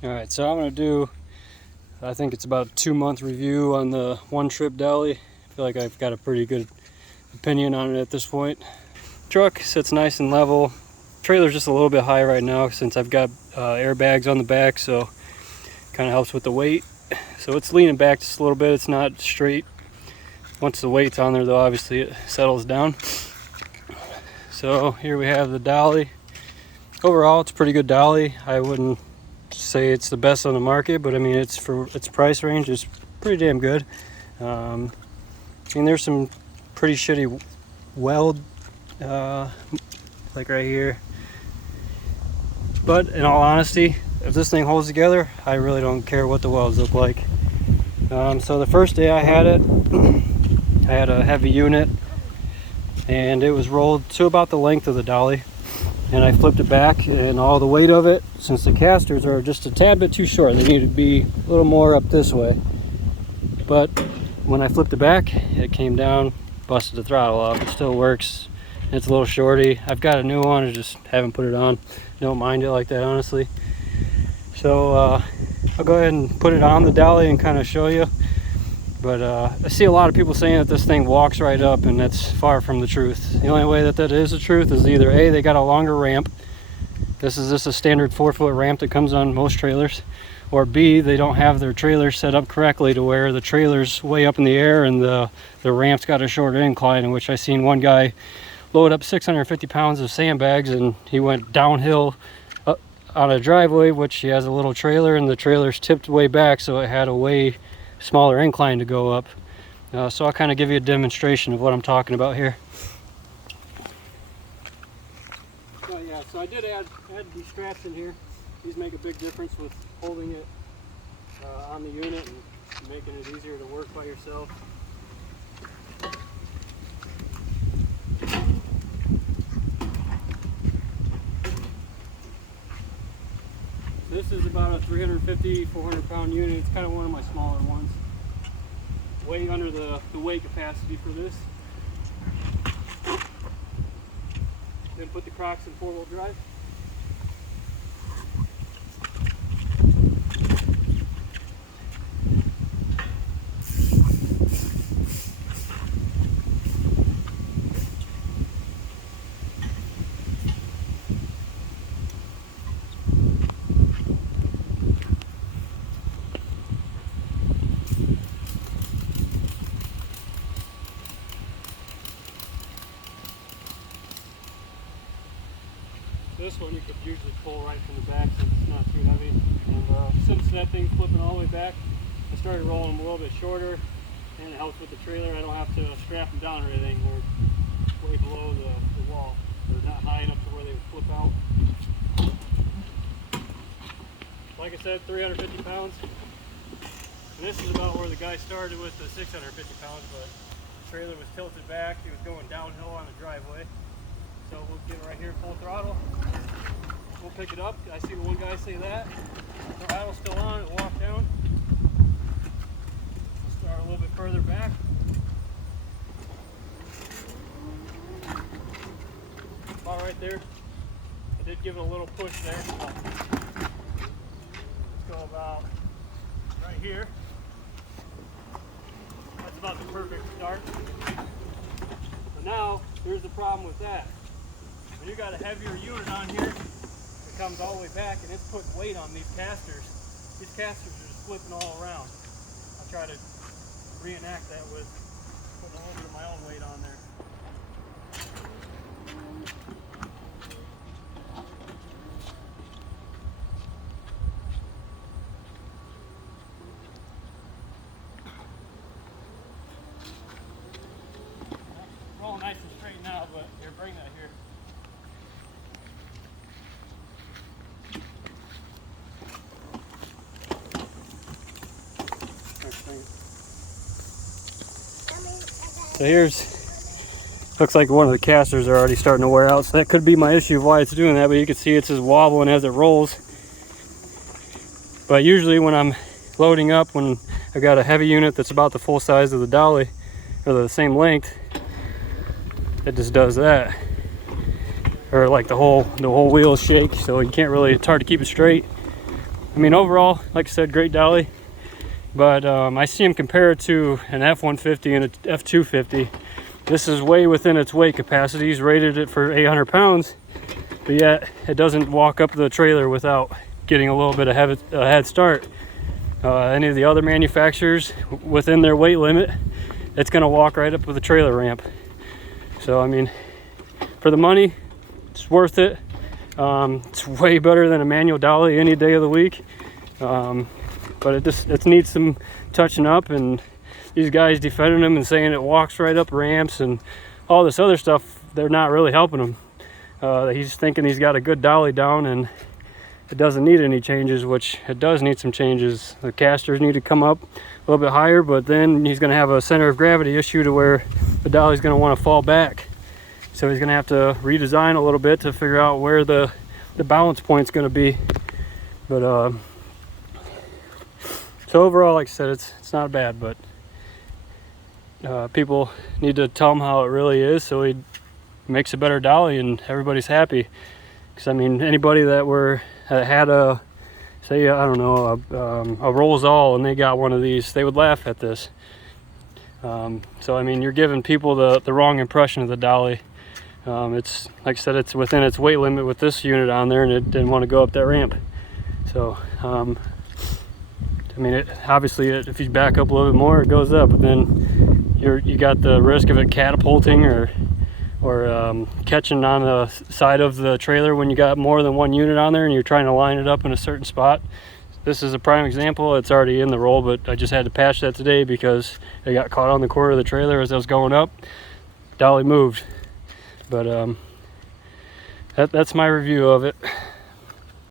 All right, so I'm gonna do, I think it's about a 2-month review on the one Trip Dolly. I feel like I've got a pretty good opinion on it at this point. Truck sits nice and level. Trailer's just a little bit high right now since I've got airbags on the back, so kind of helps with the weight. So it's leaning back just a little bit. It's not straight. Once the weight's on there though, obviously it settles down. So here we have the Dolly. Overall, it's a pretty good Dolly. I wouldn't say it's the best on the market, but I mean, it's for its price range, it's pretty damn good. I mean, there's some pretty shitty weld, like right here. But in all honesty, if this thing holds together, I really don't care what the welds look like. So the first day I had it, I had a heavy unit, and it was rolled to about the length of the Dolly. And I flipped it back, and all the weight of it, since the casters are just a tad bit too short, they need to be a little more up this way. But when I flipped it back, it came down, busted the throttle off. It still works. It's a little shorty. I've got a new one, I just haven't put it on. Don't mind it like that, honestly. So I'll go ahead and put it on the Dolly and kind of show you. But I see a lot of people saying that this thing walks right up, and that's far from the truth. The only way that that is the truth is either A, they got a longer ramp. This is just a standard 4-foot ramp that comes on most trailers. Or B, they don't have their trailer set up correctly to where the trailer's way up in the air and the ramp's got a shorter incline, in which I seen one guy load up 650 pounds of sandbags and he went downhill on a driveway, which he has a little trailer, and the trailer's tipped way back, so it had a way smaller incline to go up. So I'll kind of give you a demonstration of what I'm talking about here. Yeah, so I did add these straps in here. These make a big difference with holding it on the unit and making it easier to work by yourself. This is about a 350, 400 pound unit. It's kind of one of my smaller ones. Way under the weight capacity for this. Then put the Crocs in 4-wheel drive. This one you could usually pull right from the back since it's not too heavy. And since that thing's flipping all the way back, I started rolling them a little bit shorter, and it helps with the trailer. I don't have to strap them down or anything. They're way below the wall. They're not high enough to where they would flip out. Like I said, 350 pounds. And this is about where the guy started with the 650 pounds, but the trailer was tilted back. He was going downhill on the driveway. So we'll get it right here, full throttle. We'll pick it up. I see one guy say that. The throttle still on, it walked down. We'll start a little bit further back. About right there. I did give it a little push there. So let's go about right here. That's about the perfect start. But now, here's the problem with that. When you got a heavier unit on here, it comes all the way back and it's putting weight on these casters. These casters are just flipping all around. I'll try to reenact that with putting a little bit of my own weight on there. Rolling nice and straight now, but here, bring that here. So looks like one of the casters are already starting to wear out, so that could be my issue of why it's doing that, but you can see it's just wobbling as it rolls. But usually when I'm loading up, when I've got a heavy unit that's about the full size of the Dolly, or the same length, it just does that. Or like the whole wheel shake, so you can't really, it's hard to keep it straight. I mean, overall, like I said, great dolly. But I see him compared to an F-150 and a F-250. This is way within its weight capacity. He's rated it for 800 pounds, but yet it doesn't walk up the trailer without getting a little bit of a head start. Any of the other manufacturers within their weight limit, it's going to walk right up with a trailer ramp. So I mean, for the money, it's worth it. It's way better than a manual dolly any day of the week. But it needs some touching up, and these guys defending him and saying it walks right up ramps and all this other stuff, they're not really helping him. He's thinking he's got a good dolly down, and it doesn't need any changes, which it does need some changes. The casters need to come up a little bit higher, but then he's going to have a center of gravity issue to where the dolly's going to want to fall back. So he's going to have to redesign a little bit to figure out where the balance point's going to be. But so overall, like I said, it's not bad, but people need to tell him how it really is, so he makes a better dolly and everybody's happy. Because I mean, anybody that had a, say, I don't know, a Rolls-All and they got one of these, they would laugh at this. So I mean, you're giving people the wrong impression of the dolly. It's like I said, it's within its weight limit with this unit on there, and it didn't want to go up that ramp. So I mean, obviously, if you back up a little bit more, it goes up, but then you got the risk of it catapulting or catching on the side of the trailer when you got more than one unit on there and you're trying to line it up in a certain spot. This is a prime example. It's already in the roll, but I just had to patch that today because it got caught on the corner of the trailer as I was going up. Dolly moved, but that's my review of it.